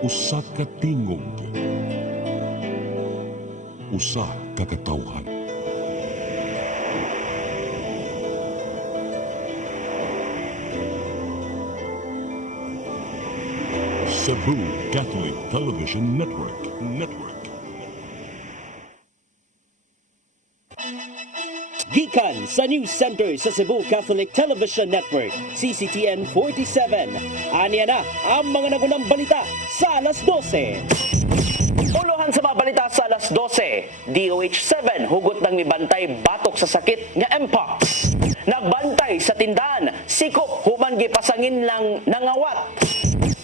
Usa ka tingog, usa ka katawhan. Cebu Catholic Television Network. Gikan sa News Center sa Cebu Catholic Television Network, CCTN 47. Aniya na ang mga nagunang balita sa alas 12. Uluhan sa mga balita sa alas 12, DOH-7 hugot ng mibantay batok sa sakit nga Mpox. Nagbantay sa tindahan, sikop human gipasangin lang nangawat.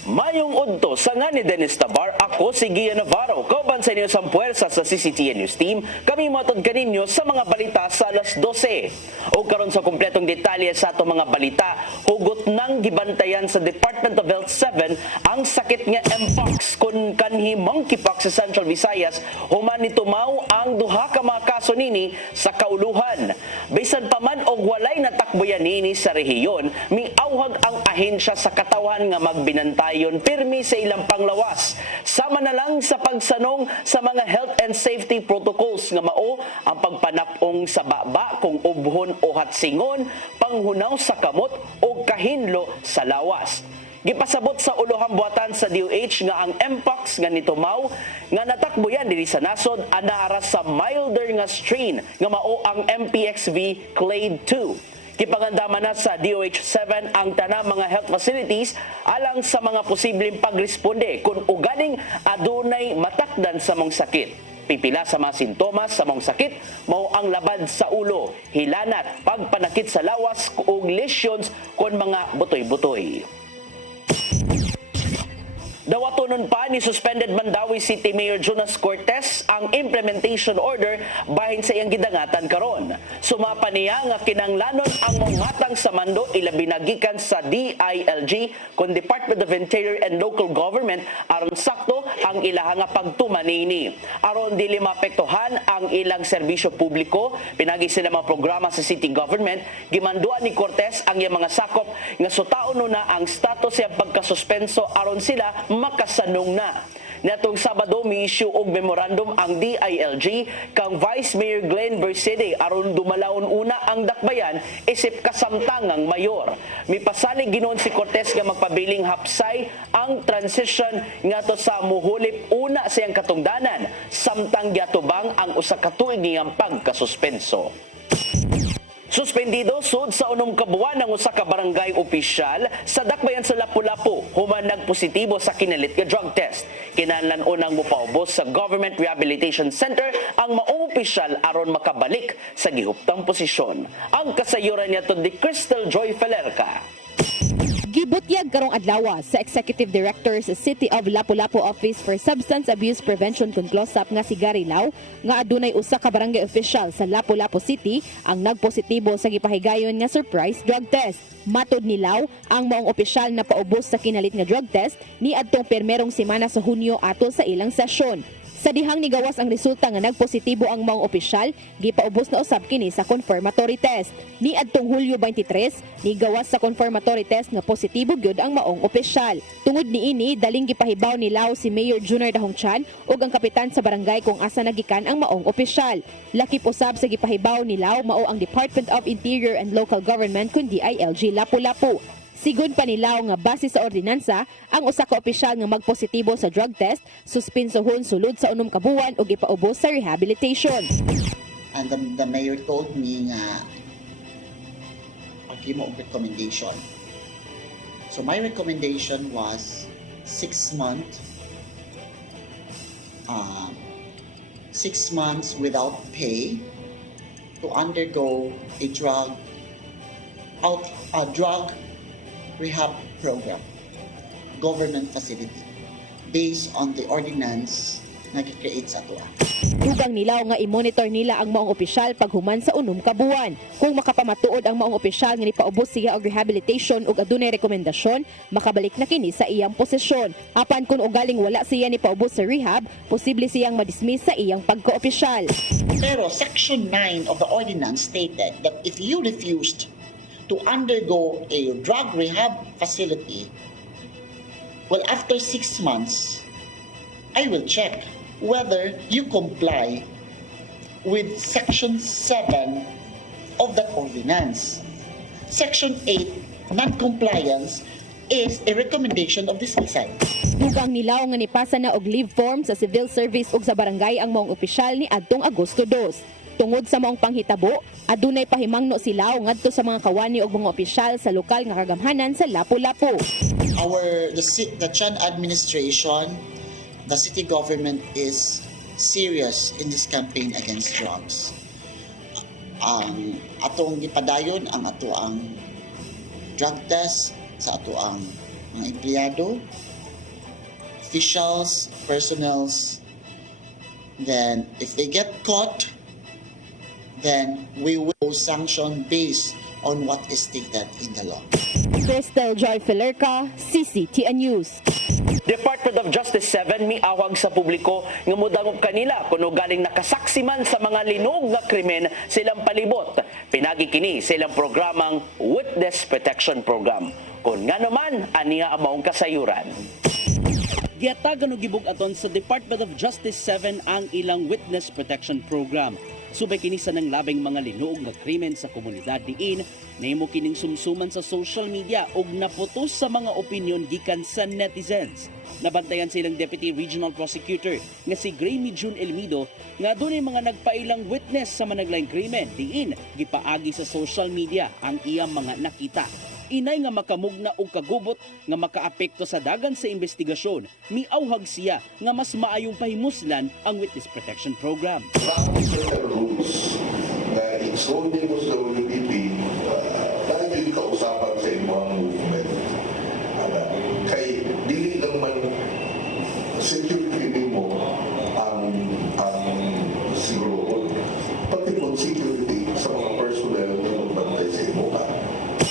Mayong udto sa nga ni Dennis Tabar, ako si Gia Navarro. Kauban sa inyo sa puwersa sa CCTN News Team, kami matod kaninyo sa mga balita sa alas 12. O karon sa kumpletong detalye sa ato mga balita, hugot nang gibantayan sa Department of Health 7 ang sakit nga Mpox kun kanhi monkeypox sa Central Visayas, human ni tumaw ang duha ka mga kaso nini sa kauluhan. Bisan pa man og walay natakboyan nini sa rehiyon, miawhag ang ahensya sa katawan nga magbinantay pirmi sa ilang panglawas. Sama na lang sa pagsanong sa mga health and safety protocols nga mao ang pagpanapong sa baba kung ubhon o hatsingon, panghunaw sa kamot o kahinlo sa lawas. Gipasabot sa ulohang buhatan sa DOH nga ang Mpox nga nitumaw nga natakbo yan diri sa nasod anaara sa milder nga strain nga mao ang MPXV Clade 2. Kipangandaman na sa DOH-7 ang tanang mga health facilities alang sa mga posibleng pagresponde kung ugaling adunay matakdan sa mong sakit. Pipila sa mga sintomas sa mong sakit, mao ang labad sa ulo, hilanat, pagpanakit sa lawas ug lesions kon mga butoy-butoy. Dawatonon pa ni suspended Mandawi City Mayor Jonas Cortez ang implementation order bahin sa iyang gidangatan karon. Sumapa niya nga kinanglanon ang monghatang sa mando ilabi na gikan sa DILG kon Department of Interior and Local Government aron sakto ang ilaha nga pagtumanini. Aron dili maapektuhan ang ilang serbisyo publiko, pinagi sila mga programa sa city government, gimanduan ni Cortez ang iyang mga sakop nga sutaon na ang status sa pagkasuspenso aron sila makasanong na. Netong Sabado, mi-issue og memorandum ang DILG kang Vice Mayor Glenn Bersede aron dumalaon una ang dakbayan isip kasamtangang mayor. Mipasalig ginon si Cortez nga magpabiling hapsay ang transition ngadto sa muhulip una sa iyang katungdanan samtang giatubang ang usa ka tuig niyang pagkasuspenso. Suspendido sud sa unom ka buwan ang usa ka barangay opisyal sa dakbayan sa Lapu-Lapu human nagpositibo sa kinalit nga drug test. Kinahanglan unang mopaubos sa Government Rehabilitation Center ang maong opisyal aron makabalik sa gihuptang posisyon. Ang kasayuran niya ni Crystal Joy Falerca. Gibutyag karong adlaw sa Executive Director sa City of Lapu-Lapu Office for Substance Abuse Prevention kung CLOSAP nga si Gary Lau nga adunay usa ka barangay official sa Lapu-Lapu City ang nagpositibo sa gipahigayon nga surprise drug test. Matod ni Lau, ang maong opisyal na paubos sa kinalit nga drug test ni adtong permerong semana sa Hunyo ato sa ilang sesyon. Sa dihang nigawas ang resulta nga nagpositibo ang maong opisyal, gipaubos na usab kini sa confirmatory test. Ni adtong Hulyo 23, nigawas sa confirmatory test nga positibo gyud ang maong opisyal. Tungod niini, daling gipahibaw ni Lau si Mayor Junior Dahongchan ug ang kapitan sa barangay kung asa nagikan ang maong opisyal. Lakip usab sa gipahibaw ni Lau mao ang Department of Interior and Local Government kun DILG Lapu-Lapu. Sigon pa ni Lau nga base sa ordinansa, ang usa ka opisyal nga magpositibo sa drug test, suspensohon sulod sa unom ka buwan ug ipaubos sa rehabilitation. And the mayor told me nga pag-imo og recommendation. So my recommendation was 6 months without pay to undergo a drug rehab program, government facility, based on the ordinance nga gi-create sa ato. Dugang nilaw nga i-monitor nila ang maong opisyal paghuman sa unom ka buwan. Kung makapamatuod ang maong opisyal nga nipaubos siya og rehabilitation ug adunay rekomendasyon, makabalik na kini sa iyang posisyon. Apan kung ugaling wala siya ni paubos sa rehab, posible siyang madismiss sa iyang pagka-opisyal. Pero Section 9 of the ordinance stated that if you refused to undergo a drug rehab facility, well, after 6 months, I will check whether you comply with Section 7 of that ordinance. Section 8, non-compliance, is a recommendation of dismissal. Dugang nilaw nga nipasa na og leave form sa civil service ug sa barangay ang maong opisyal ni adtong Agosto 2. Tungod sa maong panghitabo, adunay pahimangno silaw ngadto sa mga kawani ug mga opisyal sa lokal nga kagamhanan sa Lapu-Lapu. The Chan administration, the city government is serious in this campaign against drugs. Ang atong gipadayon ang ato ang drug test sa ato ang mga empleyado, officials, personals. Then if they get caught, then we will sanction based on what is stated in the law. Crystal Joy Filerca, CCTN News. Department of Justice 7 miawag sa publiko nga mudangop kanila kuno galing nakasaksi man sa mga linog nga krimen silang palibot. Pinagi kini silang programang Witness Protection Program. Kung nga naman, aniya ang maong kasayuran. Giatagan og gibug-aton sa Department of Justice 7 ang ilang Witness Protection Program. Subay kini sa nang labing mga linuog nga krimen sa komunidad diin, nahimo kining sumsuman sa social media ug naputos sa mga opinyon gikan sa netizens. Nabantayan silang Deputy Regional Prosecutor nga si Graymie June Elmido nga dunay mga nagpailang witness sa managlaing krimen diin gipaagi sa social media ang iyang mga nakita. Inay nga makamugna og kagubot nga makaapekto sa dagan sa investigasyon, miauhag siya nga mas maayong pahimuslan ang Witness Protection Program. Marami certain rules na insolving mo sa WPP dahil kausapan sa inyong movement. Kay dili naman security mo ang siguro pati po security sa mga personnel na magbantay sa imo ka.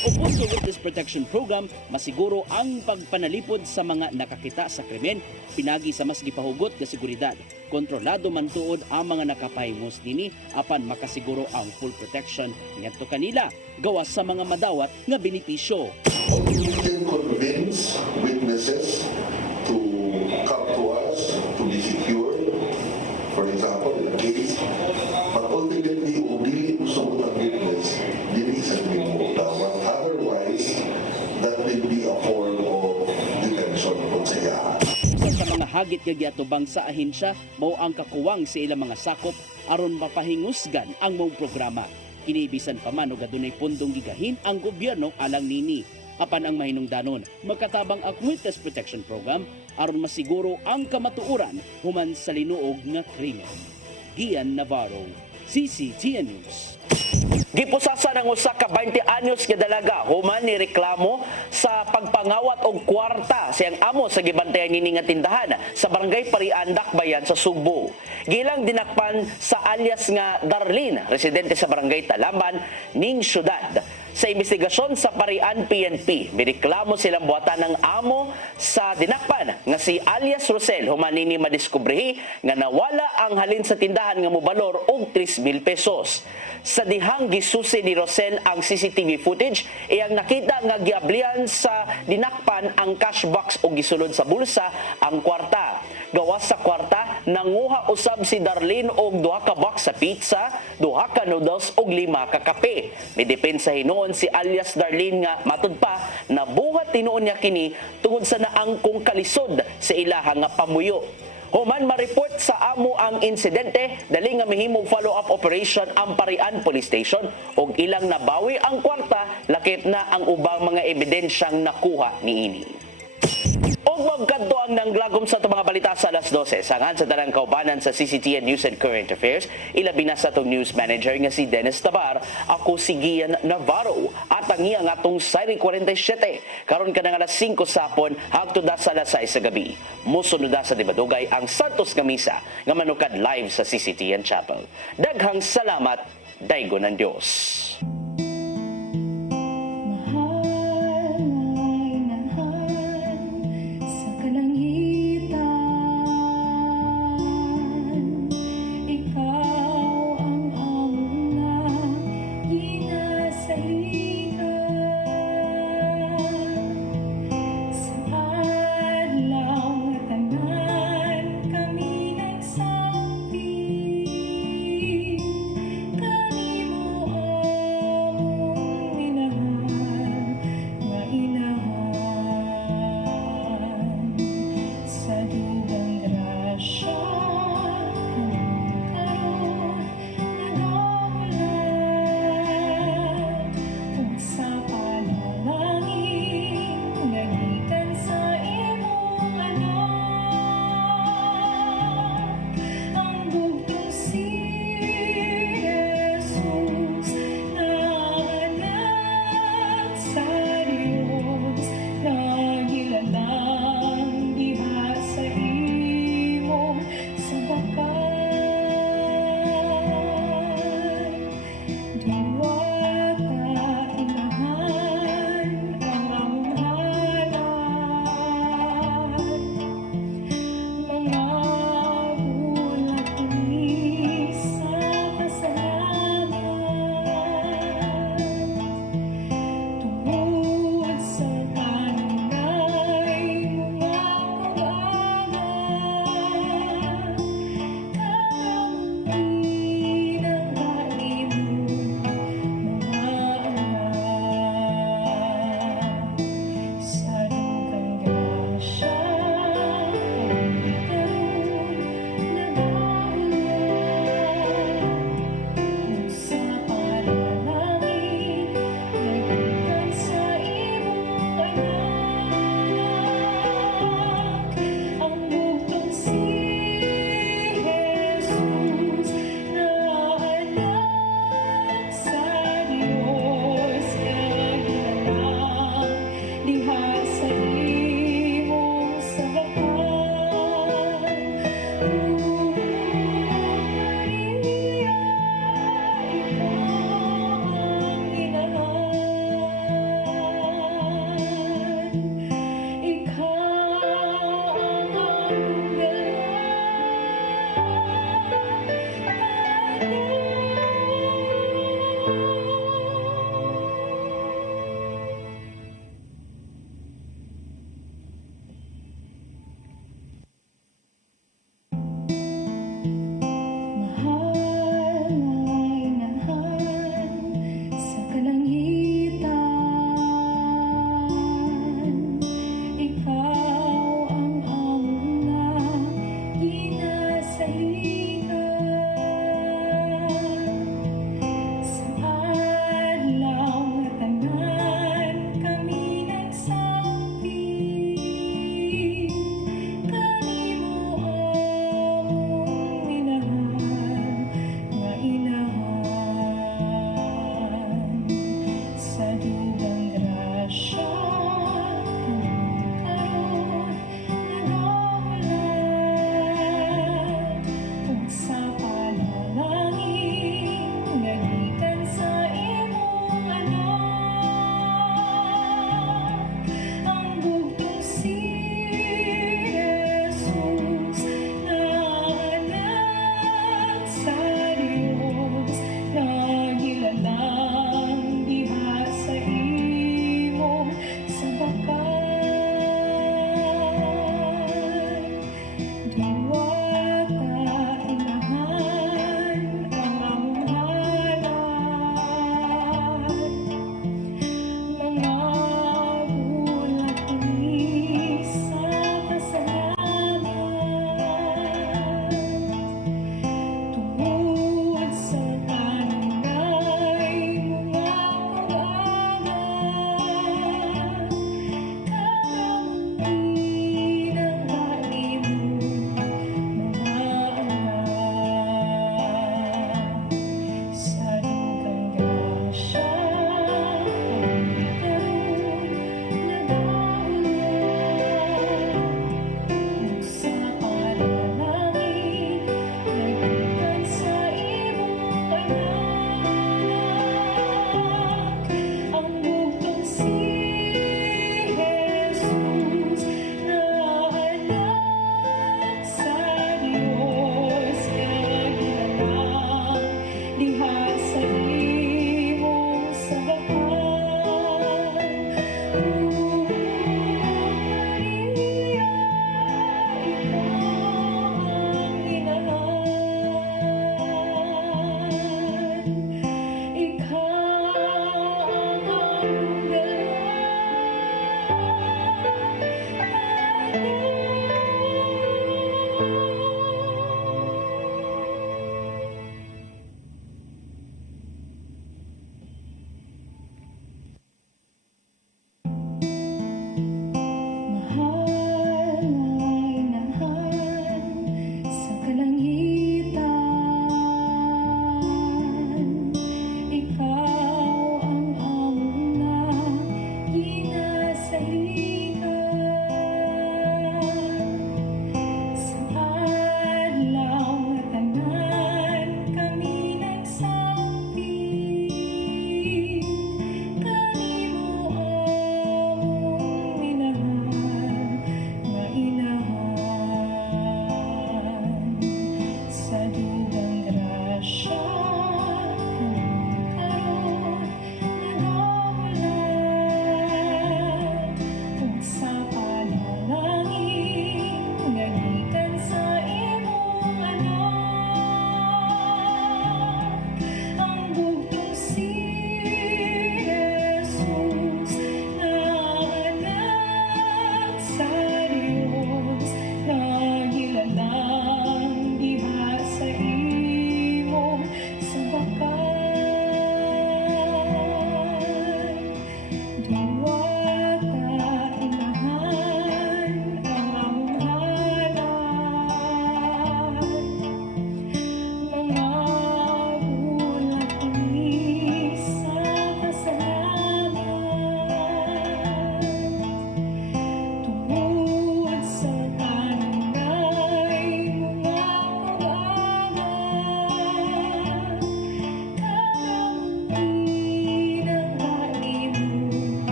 Upos sa Witness Protection Program, masiguro ang pagpanalipod sa mga nakakita sa krimen, pinagi sa mas gipahugot nga seguridad. Kontrolado man tuod ang mga nakapahimos nini apan makasiguro ang full protection ngadto kanila gawas sa mga madawat nga benepisyo. Although we can convince witnesses to come to us to be secured, for example, in a case, but ultimately, dili usog ang witness, dili sa krimen dawat. Otherwise, that will be a form of detention o sayaan. Sa mga hagit nga giatubang sa ahensya, mao ang kakuwang sa ilang mga sakop aron mapahingusgan ang mong programa. Kinibisan pa man og adunay pundong gigahin ang gobyerno alang nini. Apan ang mahinungdanon, magkatabang ang Witness Protection Program aron masiguro ang kamatuoran human sa linuog nga krimen. Gian Navarro, CCTN News. Gipusasa ng usa ka 20 anyos nga dalaga human ni reklamo sa pagpangawat og kwarta siyang amo sa gibantayan nini nga tindahan sa barangay Parian, Dakbayan sa Sugbo. Gilang dinakpan sa alias nga Darlene, residente sa barangay Talamban ning syudad. Sa investigasyon sa Parian PNP, mireklamo silang buhatan ng amo sa dinakpan nga si alias Rosel human nini madiskubrehi nga nawala ang halin sa tindahan nga mobalor og 3,000 pesos. Sa dihang gisusi ni Rosel ang CCTV footage, iyang nakita nga giablian sa dinakpan ang cash box o gisulod sa bulsa ang kwarta. Gawas sa kwarta, nanguha usab si Darlene og 2 ka box sa pizza, 2 ka noodles og 5 ka kape. May depensa hinuon si alias Darlene nga matud pa nabuhat tinuon niya kini tungod sa naangkong kalisod sa ilaha nga pamuyo. Human ma-report sa amo ang insidente, dali nga mihimog follow-up operation ang Parian Police Station ug ilang nabawi ang kwarta, lakip na ang ubang mga ebidensyang nakuha niini. Og magkadto ang nanglagom sa itong mga balita sa alas 12. Sangan sa tanang kaubanan sa CCTN News and Current Affairs, ilabi na sa itong news manager nga si Dennis Tabar. Ako si Gian Navarro at ang iyang atong Siri 47. Karon ka na nga alas 5 sapon, hagto da sa alas 6 sa gabi. Musunod da sa Dibadugay ang Santos nga Misa nga manukad live sa CCTN Chapel. Daghang salamat, daygo ng Diyos.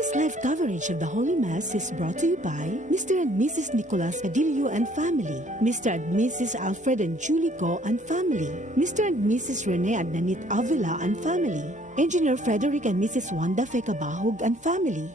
This live coverage of the Holy Mass is brought to you by Mr. and Mrs. Nicolas Adilio and family, Mr. and Mrs. Alfred and Julie Go and family, Mr. and Mrs. Rene and Nanit Avila and family, Engineer Frederick and Mrs. Wanda Fekabahog and family.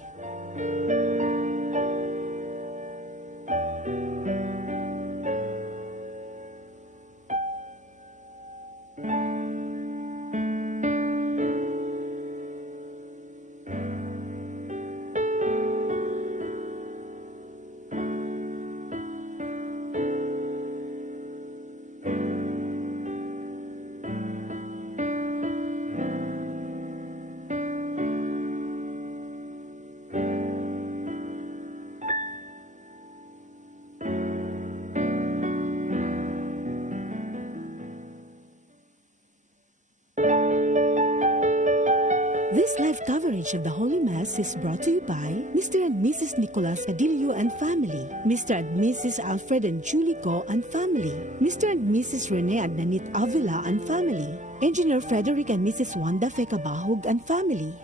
This live coverage of the Holy Mass is brought to you by Mr. and Mrs. Nicolas Adilio and family, Mr. and Mrs. Alfred and Julie Go and family, Mr. and Mrs. Rene and Nanit Avila and family, Engineer Frederick and Mrs. Wanda Fekabahog and family.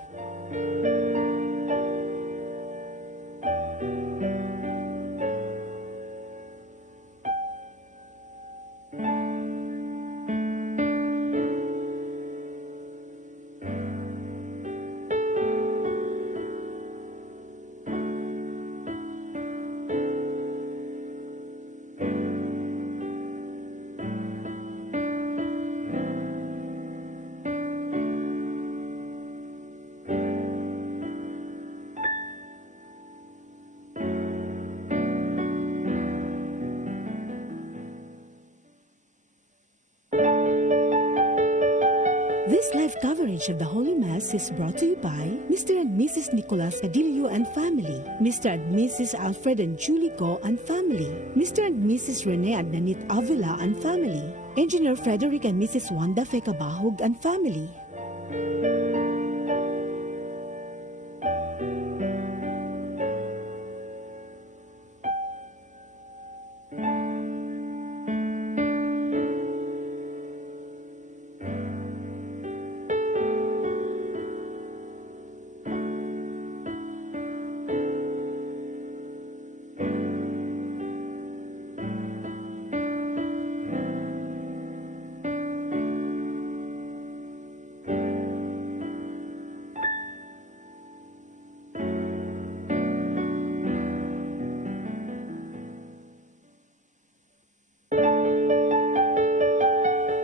This live coverage of the Holy Mass is brought to you by Mr. and Mrs. Nicolas Adilio and family, Mr. and Mrs. Alfred and Julie Go and family, Mr. and Mrs. Rene and Nanit Avila and family, Engineer Frederick and Mrs. Wanda Fekabahog and family.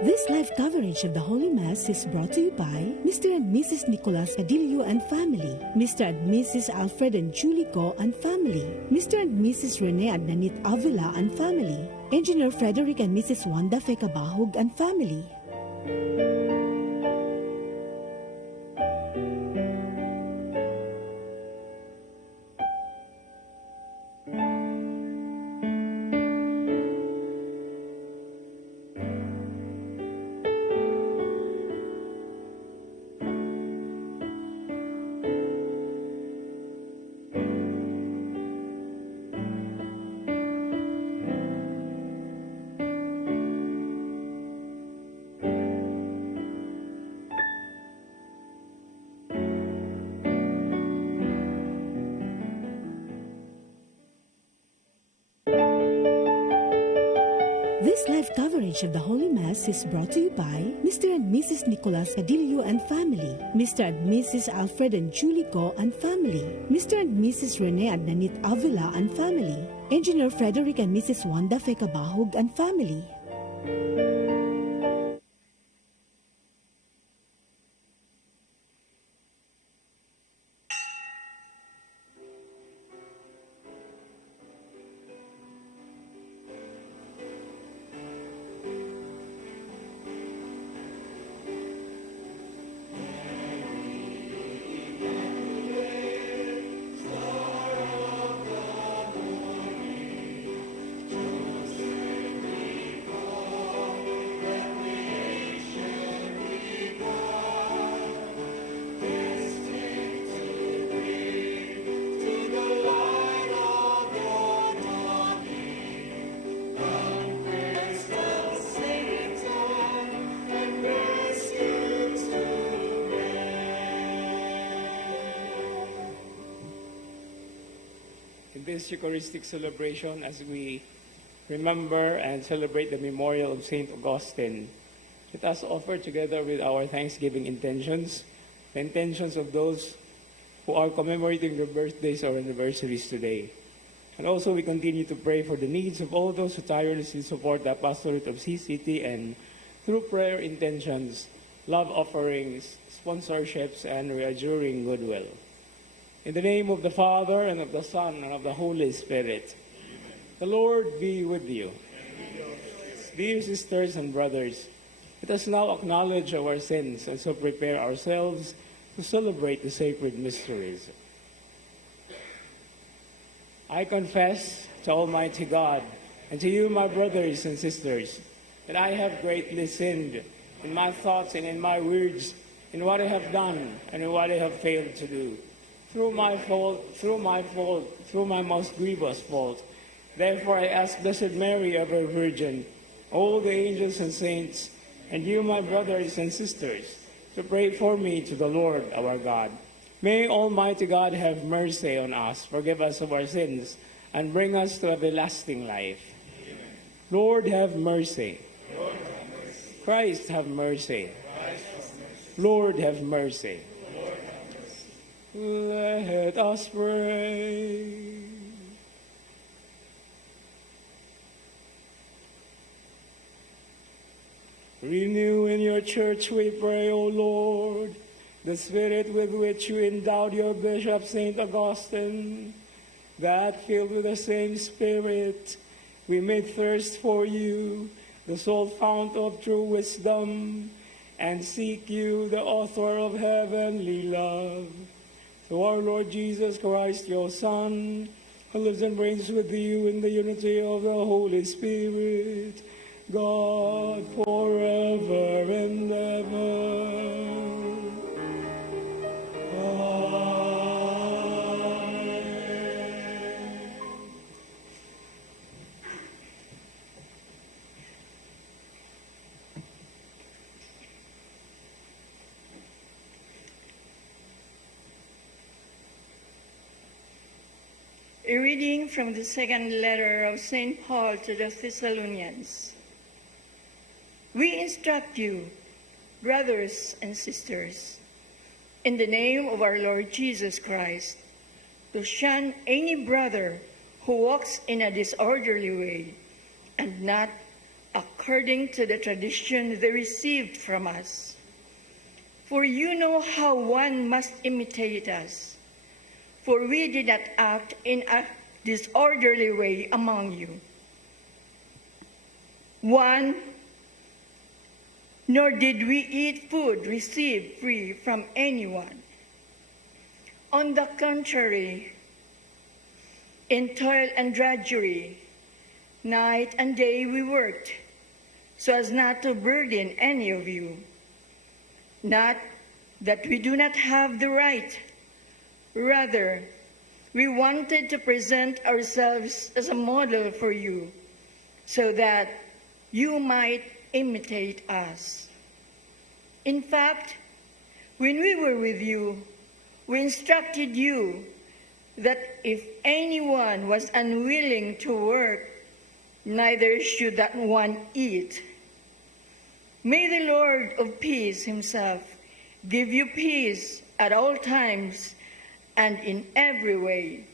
This live coverage of the Holy Mass is brought to you by Mr. and Mrs. Nicolas Adilio and family, Mr. and Mrs. Alfred and Julie Go and family, Mr. and Mrs. Rene and Nanit Avila and family, Engineer Frederick and Mrs. Wanda Fekabahog and family. This live coverage of the Holy Mass is brought to you by Mr. and Mrs. Nicolas Adilio and family, Mr. and Mrs. Alfred and Julie Go and family, Mr. and Mrs. Rene and Nanit Avila and family, Engineer Frederick and Mrs. Wanda Fekabahog and family. this Eucharistic celebration as we remember and celebrate the memorial of St. Augustine, let us offer together with our thanksgiving intentions, the intentions of those who are commemorating their birthdays or anniversaries today. And also we continue to pray for the needs of all those who tirelessly support the apostolate of CCT and through prayer intentions, love offerings, sponsorships, and reassuring goodwill. In the name of the Father, and of the Son, and of the Holy Spirit. The Lord be with you. Dear sisters and brothers, let us now acknowledge our sins and so prepare ourselves to celebrate the sacred mysteries. I confess to Almighty God and to you, my brothers and sisters, that I have greatly sinned in my thoughts and in my words, in what I have done and in what I have failed to do. Through my most grievous fault. Therefore I ask Blessed Mary, ever Virgin, all the angels and saints, and you, my brothers and sisters, to pray for me to the Lord our God. May Almighty God have mercy on us, forgive us of our sins, and bring us to everlasting life. Amen. Lord, have mercy. Lord, have mercy. Christ, have mercy. Christ, have mercy. Lord, have mercy. Lord, have mercy. Let us pray. Renew in your church, we pray, O Lord, the spirit with which you endowed your Bishop, St. Augustine, that filled with the same Spirit, we may thirst for you, the sole fount of true wisdom, and seek you, the author of heavenly love. Through our Lord Jesus Christ, your Son, who lives and reigns with you in the unity of the Holy Spirit, God, forever and ever. A reading from the second letter of St. Paul to the Thessalonians. We instruct you, brothers and sisters, in the name of our Lord Jesus Christ, to shun any brother who walks in a disorderly way and not according to the tradition they received from us. For you know how one must imitate us. For we did not act in a disorderly way among you. Nor did we eat food received free from anyone. On the contrary, in toil and drudgery, night and day we worked, so as not to burden any of you. Not that we do not have the right. Rather, we wanted to present ourselves as a model for you, so that you might imitate us. In fact, when we were with you, we instructed you that if anyone was unwilling to work, neither should that one eat. May the Lord of peace himself give you peace at all times and in every way.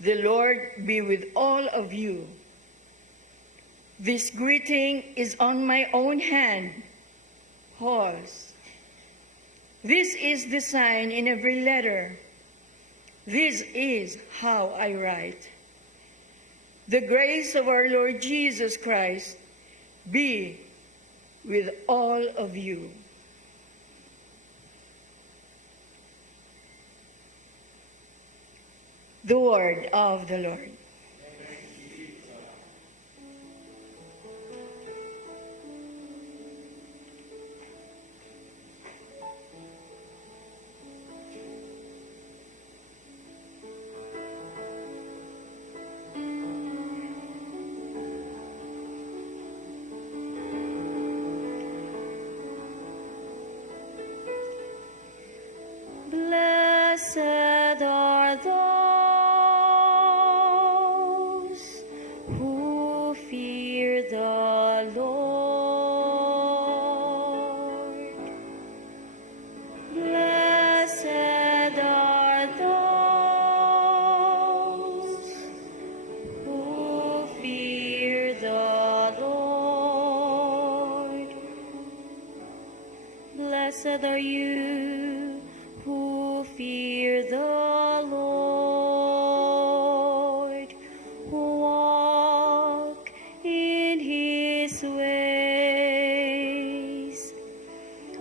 The Lord be with all of you. This greeting is on my own hand, Paul's. This is the sign in every letter. This is how I write. The grace of our Lord Jesus Christ be with all of you. The word of the Lord. Blessed are those Blessed are you who fear the Lord, who walk in his ways.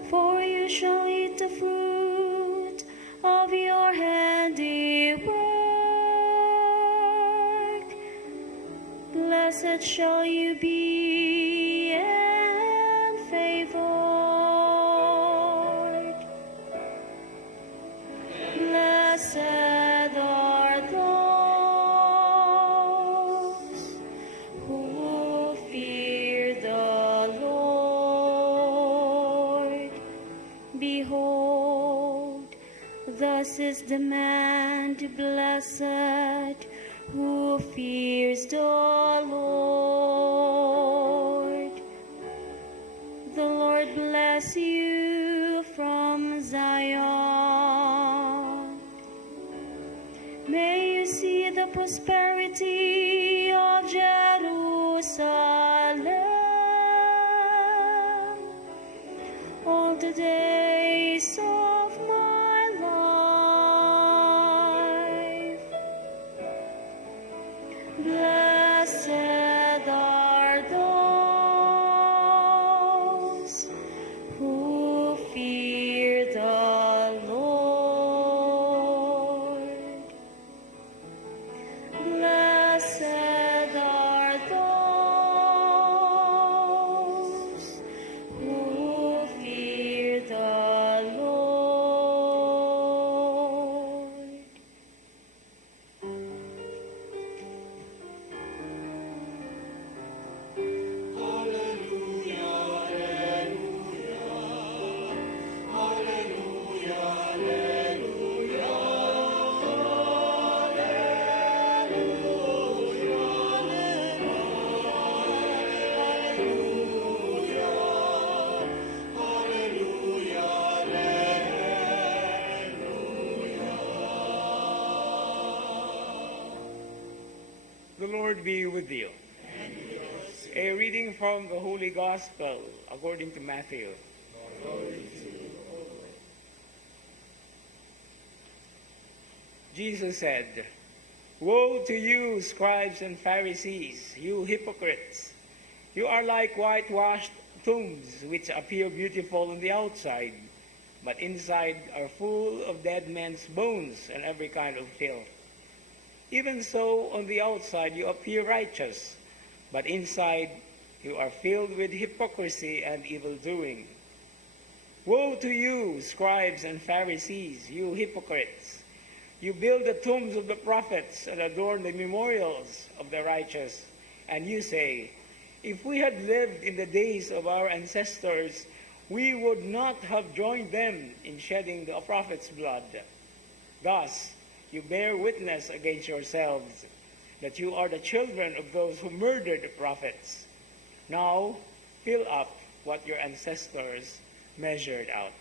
For you shall eat the fruit of your handiwork. Blessed shall you be and favored. Blessed are those who fear the Lord. Behold, thus is the man blessed who fears the Lord. The Lord bless you from Zion. May you see the prosperity of Jerusalem all the days of my life. Blessed are those who fear the Lord. Blessed are those who fear the Lord. The Lord be with you. A reading from the Holy Gospel according to Matthew. Jesus said, "Woe to you, scribes and Pharisees, you hypocrites! You are like whitewashed tombs, which appear beautiful on the outside, but inside are full of dead men's bones and every kind of filth. Even so, on the outside you appear righteous, but inside you are filled with hypocrisy and evil doing. Woe to you, scribes and Pharisees, you hypocrites! You build the tombs of the prophets and adorn the memorials of the righteous, and you say, if we had lived in the days of our ancestors, we would not have joined them in shedding the prophets' blood. Thus, you bear witness against yourselves that you are the children of those who murdered the prophets. Now, fill up what your ancestors measured out."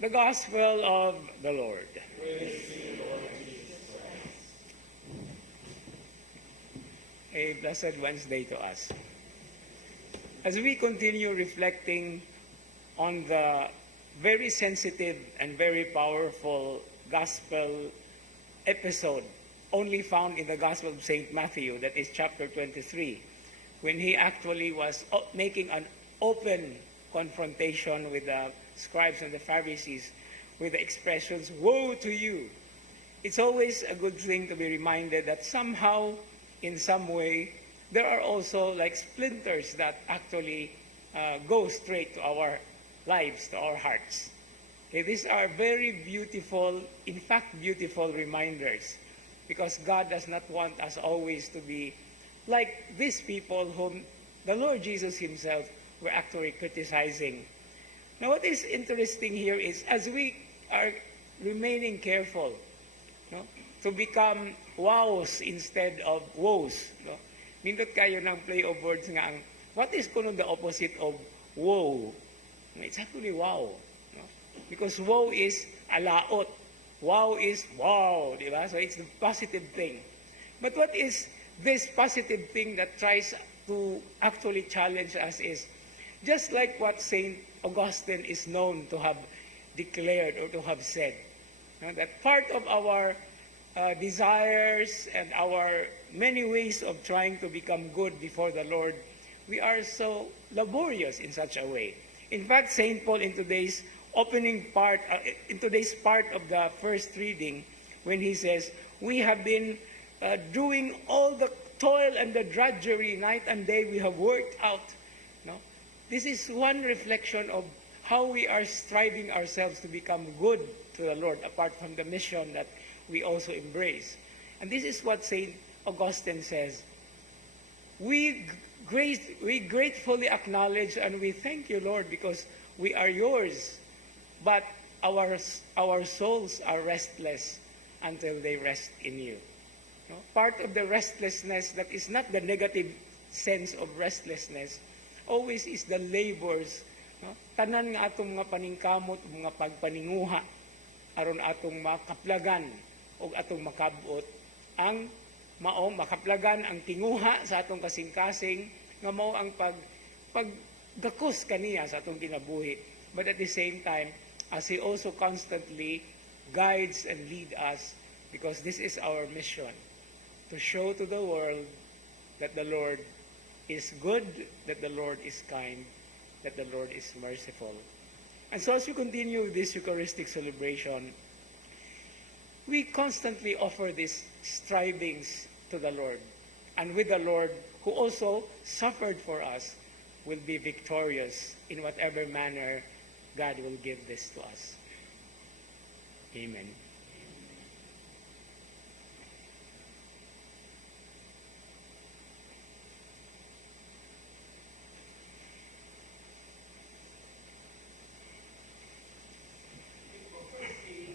The Gospel of the Lord. A blessed Wednesday to us. As we continue reflecting on the very sensitive and very powerful gospel episode only found in the Gospel of St. Matthew, that is chapter 23, when he actually was making an open confrontation with the scribes and the Pharisees with the expressions, "Woe to you." It's always a good thing to be reminded that somehow, in some way, there are also like splinters that actually go straight to our lives, to our hearts. Okay, these are very beautiful, in fact, beautiful reminders, because God does not want us always to be like these people whom the Lord Jesus himself were actually criticizing. Now, what is interesting here is, as we are remaining careful, no, to become wows instead of woes, no? Nindot kayo ng play of words nga ang, what is kuno the opposite of woe? It's actually wow. No? Because woe is alaot. wow is wow, di ba? So it's the positive thing. But what is this positive thing that tries to actually challenge us is, just like what St. Augustine is known to have declared or to have said, that part of our desires and our many ways of trying to become good before the Lord, we are so laborious in such a way. In fact, St. Paul in today's opening part, in today's part of the first reading, when he says, we have been doing all the toil and the drudgery night and day, we have worked out. No? This is one reflection of how we are striving ourselves to become good to the Lord, apart from the mission that we also embrace. And this is what St. Augustine says. We gratefully acknowledge and we thank you, Lord, because we are yours, but our souls are restless until they rest in you. No? Part of the restlessness that is not the negative sense of restlessness, always is the labors. No? Tanan nga atong mga paningkamot, mga pagpaninguha, aron atong makaplagan o atong makabot ang maong makaplagan ang tinguha sa atong kasing-kasing nga mao ang pagdakos kaniya sa atong kinabuhi. But at the same time, as He also constantly guides and lead us, because this is our mission, to show to the world that the Lord is good, that the Lord is kind, that the Lord is merciful. And so as we continue with this Eucharistic celebration, we constantly offer these strivings to the Lord. And with the Lord, who also suffered for us, will be victorious in whatever manner God will give this to us. Amen.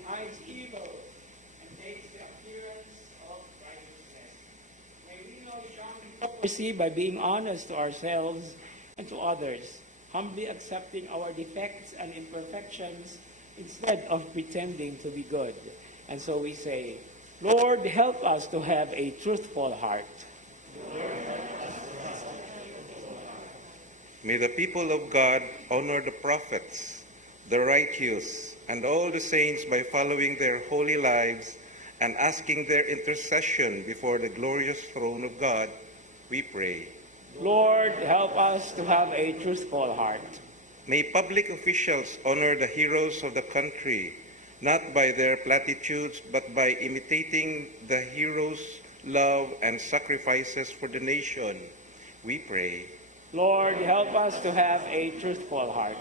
Hides evil and takes the appearance of righteousness. May we know shun hypocrisy by being honest to ourselves and to others, humbly accepting our defects and imperfections instead of pretending to be good. And so we say, Lord, help us to have a truthful heart. May the people of God honor the prophets, the righteous, and all the saints by following their holy lives and asking their intercession before the glorious throne of God, we pray. Lord, help us to have a truthful heart. May public officials honor the heroes of the country, not by their platitudes, but by imitating the heroes' love and sacrifices for the nation, we pray. Lord, help us to have a truthful heart.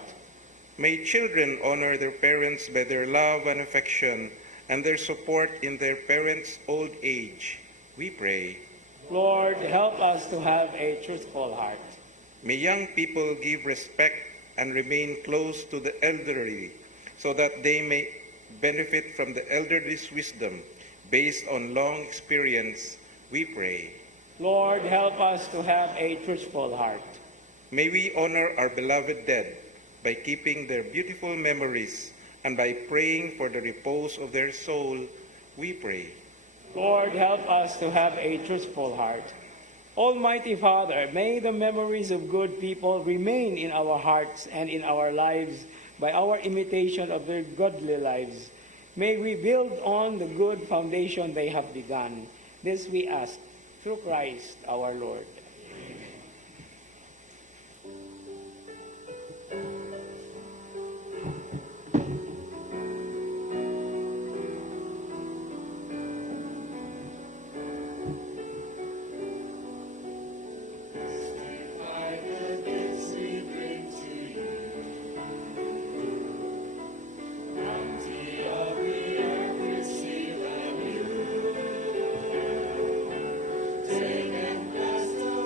May children honor their parents by their love and affection and their support in their parents' old age, we pray. Lord, help us to have a truthful heart. May young people give respect and remain close to the elderly so that they may benefit from the elderly's wisdom based on long experience, we pray. Lord, help us to have a truthful heart. May we honor our beloved dead by keeping their beautiful memories and by praying for the repose of their soul, we pray. Lord, help us to have a truthful heart. Almighty Father, may the memories of good people remain in our hearts and in our lives by our imitation of their godly lives. May we build on the good foundation they have begun. This we ask through Christ our Lord. Take and bless the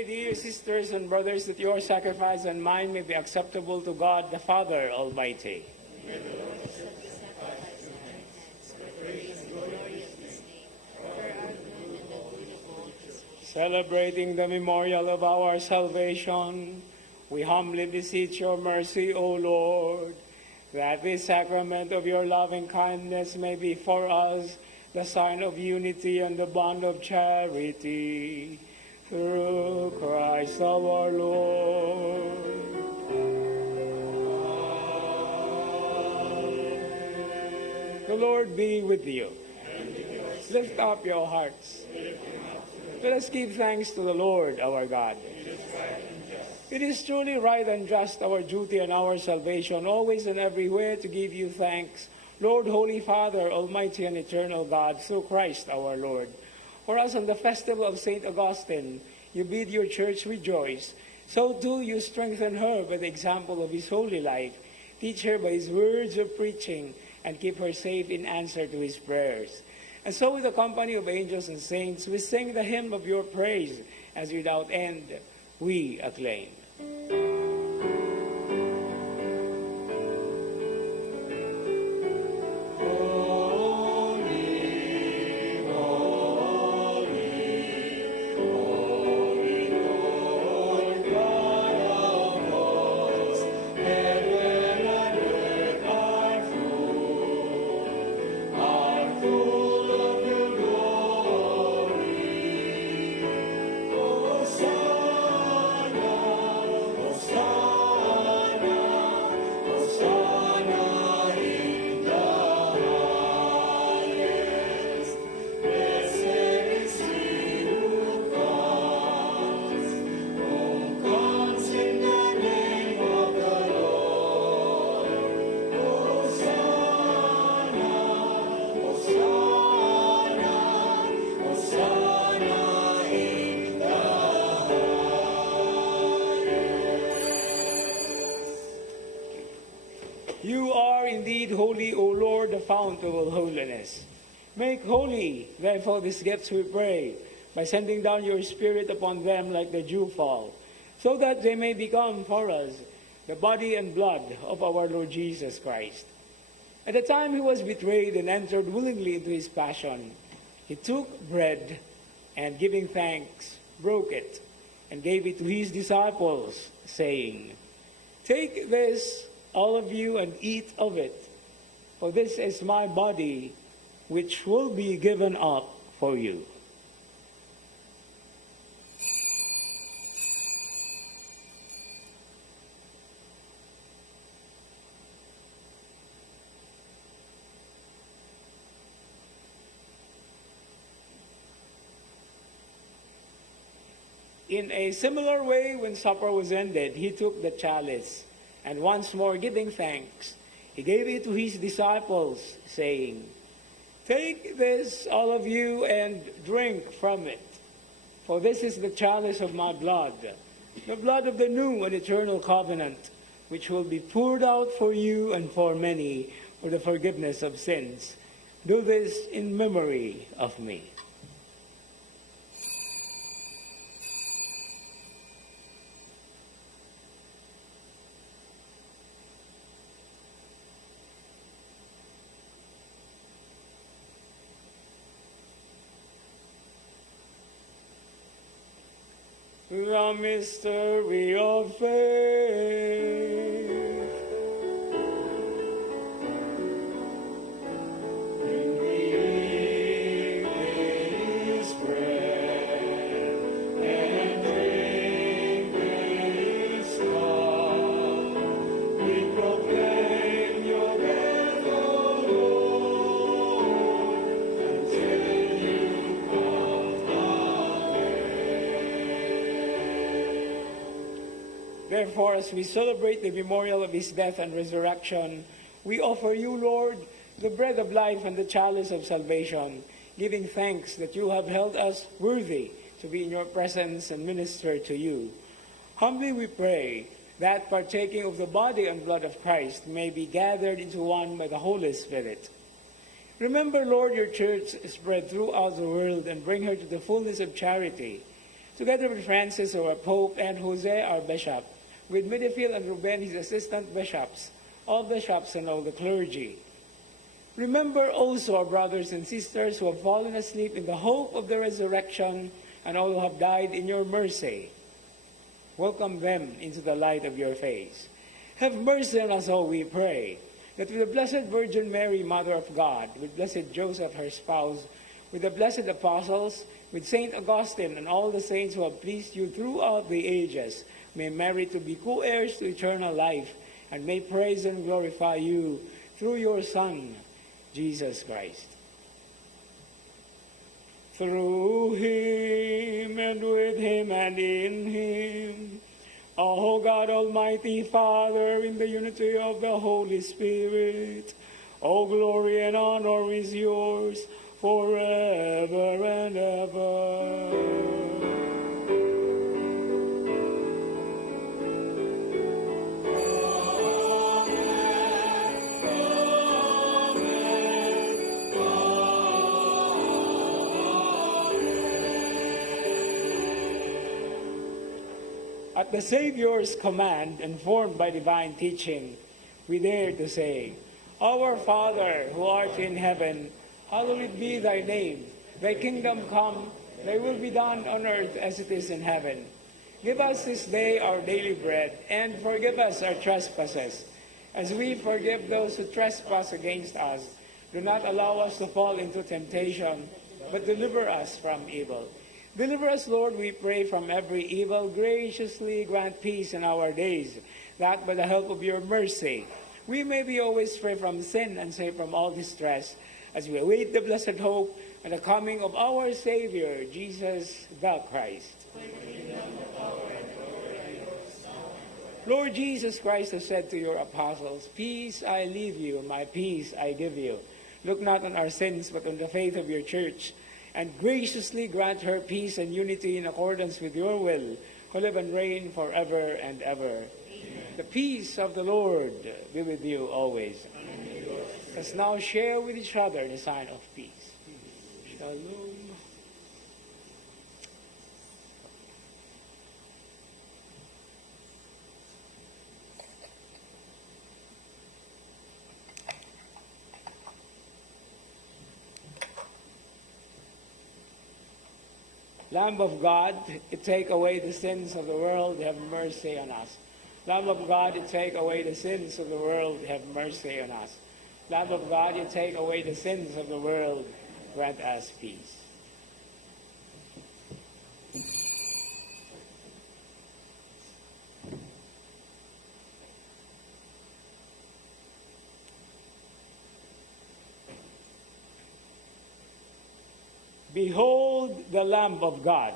Pray, dear sisters and brothers, that your sacrifice and mine may be acceptable to God the Father Almighty. Celebrating the memorial of our salvation, we humbly beseech your mercy, O Lord, that this sacrament of your loving kindness may be for us the sign of unity and the bond of charity. Through Christ our Lord. The Lord be with you. Lift up your hearts. Let us give thanks to the Lord our God. It is truly right and just, our duty and our salvation, always and everywhere to give you thanks, Lord, Holy Father, Almighty and Eternal God, through Christ our Lord. For us on the festival of St. Augustine, you bid your church rejoice. So too you strengthen her by the example of his holy life. Teach her by his words of preaching, and keep her safe in answer to his prayers. And so with the company of angels and saints, we sing the hymn of your praise, as without end we acclaim. You are indeed holy, O Lord, the fount of all holiness. Make holy, therefore, these gifts, we pray, by sending down your Spirit upon them like the dewfall, so that they may become for us the body and blood of our Lord Jesus Christ. At the time he was betrayed and entered willingly into his passion, he took bread and, giving thanks, broke it and gave it to his disciples, saying, "Take this, all of you, and eat of it, for this is my body, which will be given up for you." In a similar way, when supper was ended, he took the chalice, and once more giving thanks, he gave it to his disciples, saying, "Take this, all of you, and drink from it. For this is the chalice of my blood, the blood of the new and eternal covenant, which will be poured out for you and for many for the forgiveness of sins. Do this in memory of me." The mystery of faith. When we eat this bread and drink this cup, we proclaim your death, O Lord, until you come again. Therefore, as we celebrate the memorial of his death and resurrection, we offer you, Lord, the bread of life and the chalice of salvation, giving thanks that you have held us worthy to be in your presence and minister to you. Humbly we pray that, partaking of the body and blood of Christ, may be gathered into one by the Holy Spirit. Remember, Lord, your church spread throughout the world, and bring her to the fullness of charity, together with Francis, our Pope, and Jose, our Bishop, with Midfield and Ruben, his assistant bishops, all bishops and all the clergy. Remember also our brothers and sisters who have fallen asleep in the hope of the resurrection and all who have died in your mercy. Welcome them into the light of your face. Have mercy on us all, we pray, that with the Blessed Virgin Mary, Mother of God, with Blessed Joseph, her spouse, with the blessed apostles, with Saint Augustine and all the saints who have pleased you throughout the ages, may merit to be co-heirs to eternal life, and may praise and glorify you through your Son, Jesus Christ. Through him, and with him, and in him, O God Almighty Father, in the unity of the Holy Spirit, all glory and honor is yours forever and ever. At the Savior's command, informed by divine teaching, we dare to say, Our Father, who art in heaven, hallowed be thy name. Thy kingdom come, thy will be done on earth as it is in heaven. Give us this day our daily bread, and forgive us our trespasses, as we forgive those who trespass against us. Do not allow us to fall into temptation, but deliver us from evil. Deliver us, Lord, we pray, from every evil. Graciously grant peace in our days, that by the help of your mercy, we may be always free from sin and safe from all distress, as we await the blessed hope and the coming of our Savior, Jesus the Christ. Lord Jesus Christ has said to your apostles, Peace I leave you, my peace I give you. Look not on our sins, but on the faith of your church, and graciously grant her peace and unity in accordance with your will, who live and reign forever and ever. Amen. The peace of the Lord be with you always. Let's now share with each other the sign of peace. Shalom. Lamb of God, you take away the sins of the world, have mercy on us. Lamb of God, you take away the sins of the world, have mercy on us. Lamb of God, you take away the sins of the world, grant us peace. Behold the Lamb of God.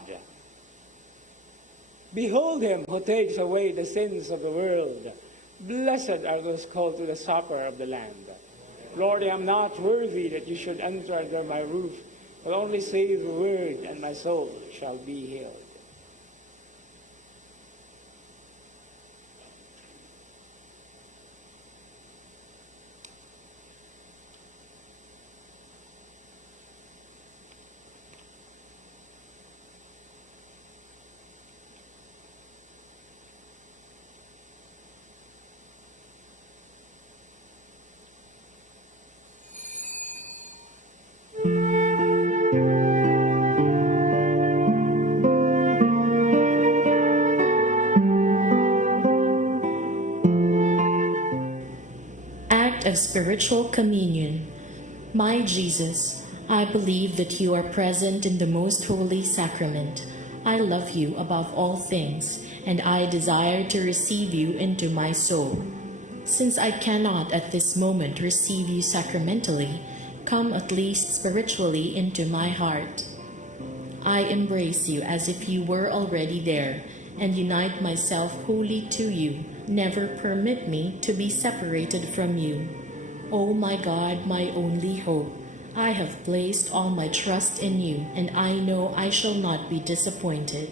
Behold him who takes away the sins of the world. Blessed are those called to the supper of the Lamb. Lord, I am not worthy that you should enter under my roof, but only say the word, and my soul shall be healed. Of spiritual communion. My Jesus, I believe that you are present in the most holy sacrament. I love you above all things, and I desire to receive you into my soul. Since I cannot at this moment receive you sacramentally, come at least spiritually into my heart. I embrace you as if you were already there, and unite myself wholly to you. Never permit me to be separated from you. O my God, my only hope, I have placed all my trust in you, and I know I shall not be disappointed.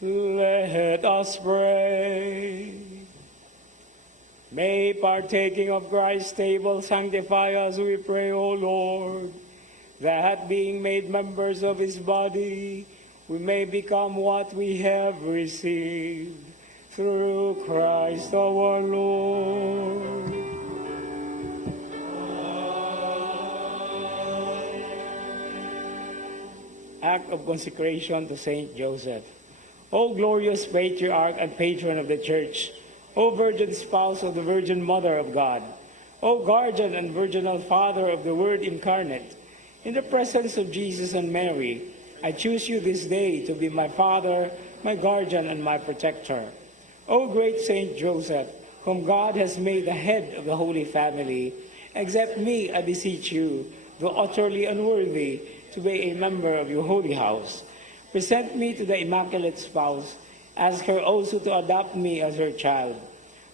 Let us pray. May partaking of Christ's table sanctify us, we pray, O Lord, that being made members of his body, we may become what we have received. Through Christ our Lord. Act of consecration to Saint Joseph. O glorious patriarch and patron of the Church, O virgin spouse of the Virgin Mother of God, O guardian and virginal father of the Word incarnate, in the presence of Jesus and Mary, I choose you this day to be my father, my guardian, and my protector. O great Saint Joseph, whom God has made the head of the Holy Family, accept me, I beseech you, though utterly unworthy, to be a member of your holy house. Present me to the Immaculate Spouse. Ask her also to adopt me as her child.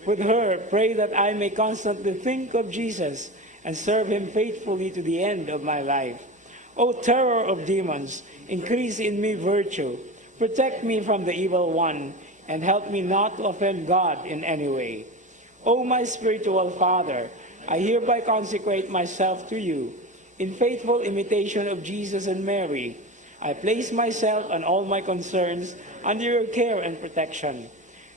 With her, pray that I may constantly think of Jesus and serve him faithfully to the end of my life. O terror of demons, increase in me virtue. Protect me from the evil one, and help me not to offend God in any way. O my spiritual Father, I hereby consecrate myself to you. In faithful imitation of Jesus and Mary, I place myself and all my concerns under your care and protection.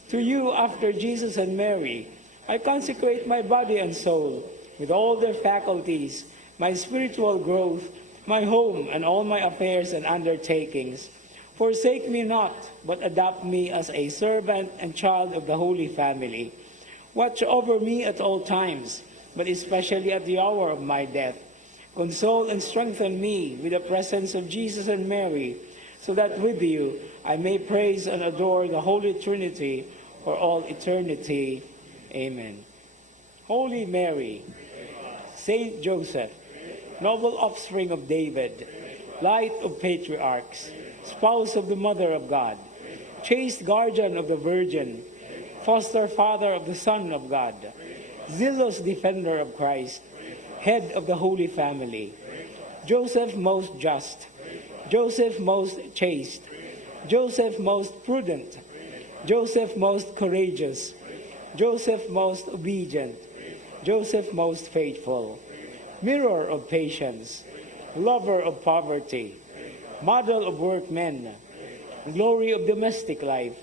To you, after Jesus and Mary, I consecrate my body and soul, with all their faculties, my spiritual growth, my home, and all my affairs and undertakings. Forsake me not, but adopt me as a servant and child of the Holy Family. Watch over me at all times, but especially at the hour of my death. Console and strengthen me with the presence of Jesus and Mary, so that with you I may praise and adore the Holy Trinity for all eternity. Amen. Holy Mary, Saint Joseph, noble offspring of David, light of patriarchs, spouse of the Mother of God, chaste guardian of the Virgin, foster father of the Son of God, zealous defender of Christ, head of the Holy Family, Joseph most just, Joseph most chaste, Joseph most prudent, Joseph most courageous, Joseph most obedient, Joseph most faithful, mirror of patience, lover of poverty, model of workmen, glory of domestic life,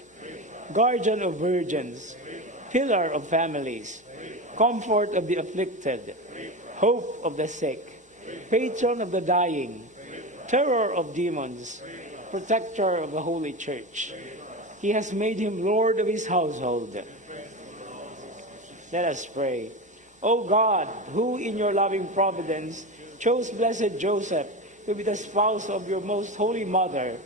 guardian of virgins, pillar of families, comfort of the afflicted, hope of the sick, patron of the dying, terror of demons, protector of the Holy Church. He has made him Lord of his household. Let us pray. O God, who in your loving providence chose blessed Joseph to be the spouse of your most holy mother,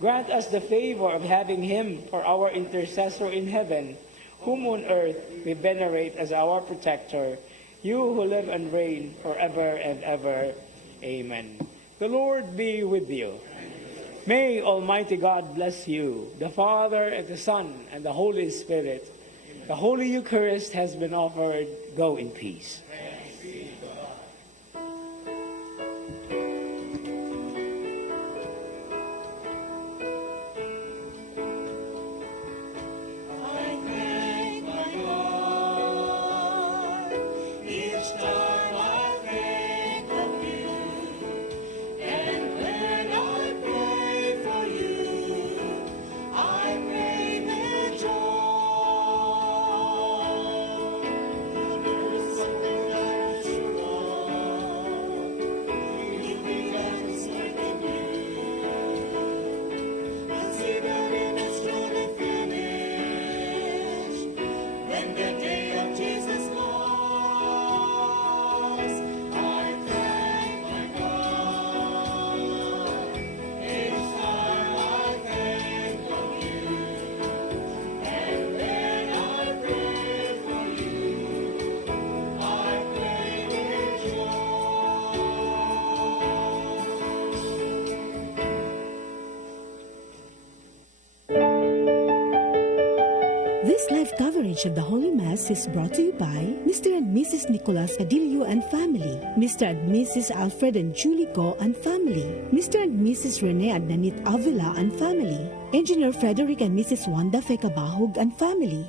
grant us the favor of having him for our intercessor in heaven, whom on earth we venerate as our protector, you who live and reign forever and ever. Amen. The Lord be with you. May Almighty God bless you, the Father and the Son and the Holy Spirit. The Holy Eucharist has been offered. Go in peace. Something that coverage of the Holy Mass is brought to you by Mr. and Mrs. Nicolas Cadillo and family, Mr. and Mrs. Alfred and Julie Go and family, Mr. and Mrs. Rene and Nanit Avila and family, Engineer Frederick and Mrs. Wanda Fekabahog and family.